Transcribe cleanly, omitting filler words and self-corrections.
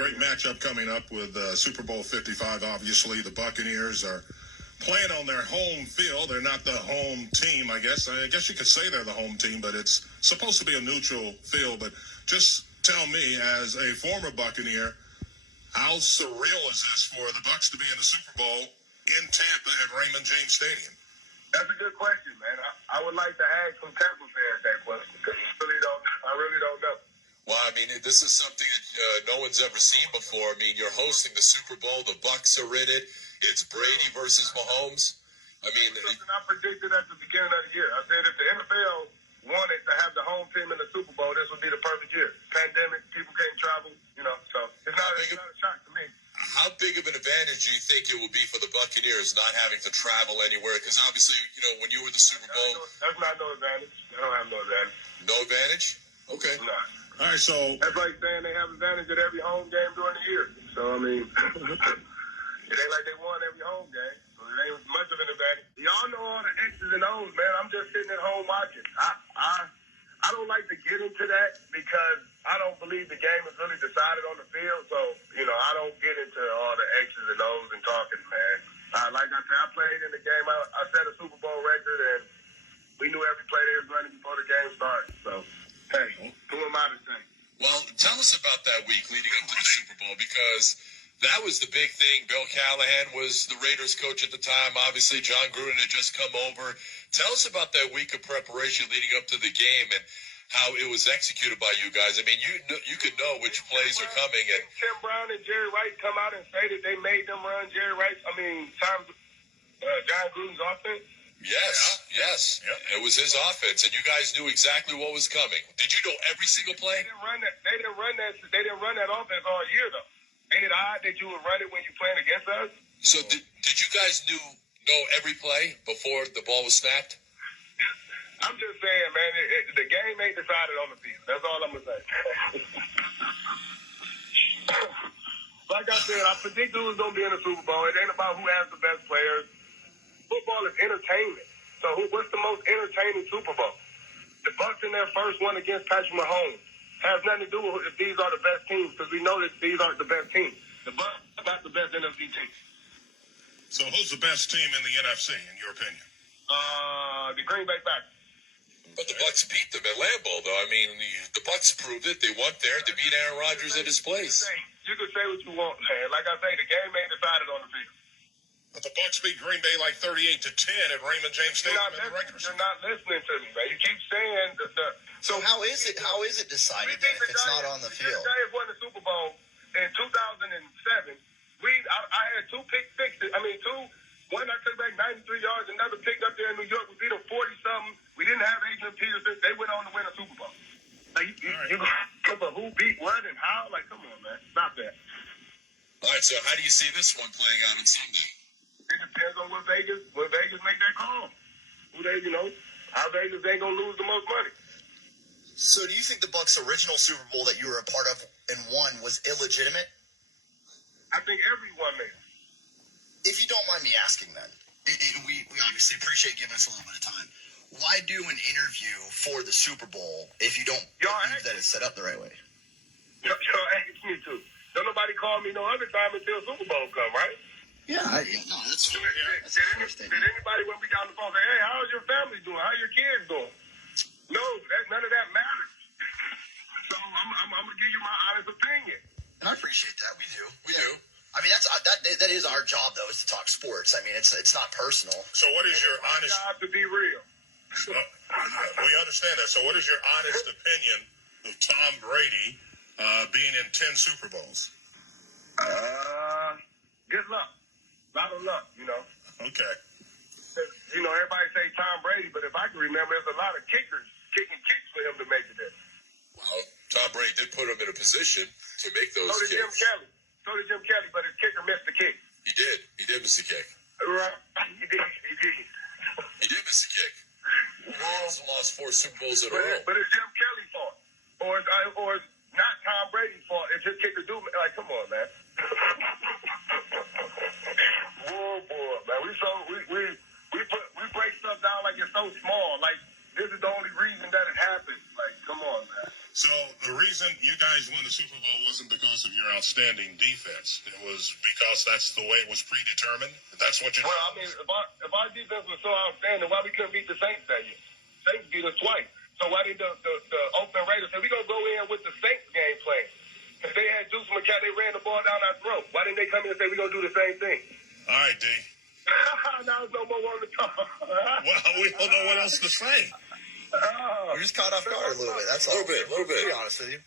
Great matchup coming up with Super Bowl 55. Obviously, the Buccaneers are playing on their home field. They're not the home team, I guess. I guess you could say they're the home team, but it's supposed to be a neutral field. But just tell me, as a former Buccaneer, how surreal is this for the Bucs to be in the Super Bowl in Tampa at Raymond James Stadium? That's a good question, man. I would like to ask some Tampa fans that question because I really don't know. Well, I mean, this is something that no one's ever seen before. I mean, you're hosting the Super Bowl. The Bucs are in it. It's Brady versus Mahomes. I mean, something I predicted at the beginning of the year. I said if the NFL wanted to have the home team in the Super Bowl, this would be the perfect year. Pandemic, people can't travel, so it's not a shock to me. How big of an advantage do you think it will be for the Buccaneers not having to travel anywhere? Because obviously, when you were the Super Bowl, that's not no advantage. They don't have no advantage. No advantage? Okay. No. All right, so that's like saying they have advantage at every home game during the year. So I mean, it ain't like they won every home game. So it ain't much of an advantage. Y'all know all the X's and O's, man. I'm just sitting at home watching. I don't like to get into that because I don't believe the game is really decided on the field. So, I don't get into all the X's and O's and talking, man. Like I said, I played in the game. I set a Super Bowl record, and we knew every play they was running before the game started. So, hey, who am I to say? Well, tell us about that week leading up to the Super Bowl because that was the big thing. Bill Callahan was the Raiders coach at the time. Obviously, John Gruden had just come over. Tell us about that week of preparation leading up to the game and how it was executed by you guys. I mean, you could know which plays are coming. And Tim Brown and Jerry Rice come out and say that they made them run Jerry Rice. John Gruden's offense. Yes. Yep. It was his offense, and you guys knew exactly what was coming. Did you know every single play? They didn't run that offense all year, though. Ain't it odd that you would run it when you're playing against us? So did you guys know every play before the ball was snapped? I'm just saying, man, the game ain't decided on the field. That's all I'm going to say. Like I said, I predicted who's going to be in the Super Bowl. It ain't about who has the best players. Football is entertainment. So what's the most entertaining Super Bowl? The Bucs in their first one against Patrick Mahomes has nothing to do with if these are the best teams because we know that these aren't the best teams. The Bucs are not the best NFC team. So who's the best team in the NFC, in your opinion? The Green Bay Packers. But the Bucs beat them at Lambeau, though. I mean, the Bucs proved it. They won there. They beat Aaron Rodgers at his place. You can say what you want, man. Like I say, the game ain't decided on the field. But the Bucs beat Green Bay like 38-10 at Raymond James Stadium in the regular season. You're not listening to me, man. You keep saying So how is it decided then if it's not on the field? The Giants won the Super Bowl in 2007. I had two pick sixes. One I took back 93 yards, another picked up there in New York. We beat them 40-something. We didn't have Adrian Peterson. They went on to win a Super Bowl. Like, you talk about who beat what and how? Like, come on, man. Stop that. All right, so how do you see this one playing out on Sunday? It depends on when Vegas make that call. How Vegas ain't going to lose the most money. So do you think the Bucs' original Super Bowl that you were a part of and won was illegitimate? I think everyone made it. If you don't mind me asking then, and we obviously appreciate giving us a little bit of time, why do an interview for the Super Bowl if you don't believe that it's set up the right way? Y'all asked me to. Don't nobody call me no other time until Super Bowl come, right? Yeah, no, that's fair. Did anybody when we got on the phone say, hey, how's your family doing? How your kids doing? No, none of that matters. So I'm going to give you my honest opinion. And I appreciate that. We do. We do. I mean, that is our job, though, is to talk sports. I mean, it's not personal. So what is your honest... job to be real. We understand that. So what is your honest opinion of Tom Brady being in 10 Super Bowls? Good luck. A lot of luck, Okay. Everybody say Tom Brady, but if I can remember, there's a lot of kickers kicking kicks for him to make it there. Well, Tom Brady did put him in a position to make those kicks. So did Jim Kelly, but his kicker missed the kick. He did. He did miss the kick. Right. He did. He did miss the kick. He also lost 4 Super Bowls in a row. But it's Jim Kelly's fault. Or it's not Tom Brady's fault. It's his kicker do. Like, come on, man. Oh, boy, man. We break stuff down like it's so small. Like, this is the only reason that it happened. Like, come on, man. So the reason reason you guys won the Super Bowl wasn't because of your outstanding defense. It was because that's the way it was predetermined. That's what you. Well, I mean, if our defense was so outstanding, why we couldn't beat the Saints that year? Saints beat us twice. So why did the Oakland Raiders say we gonna go in with the Saints game plan? If they had Juice McCall, they ran the ball down our throat. Why didn't they come in and say we gonna do the same thing? All right, D. Now there's no more on the talk. Well, we don't know what else to say. We're just caught off guard a little bit. That's all. A little bit. To be honest with you.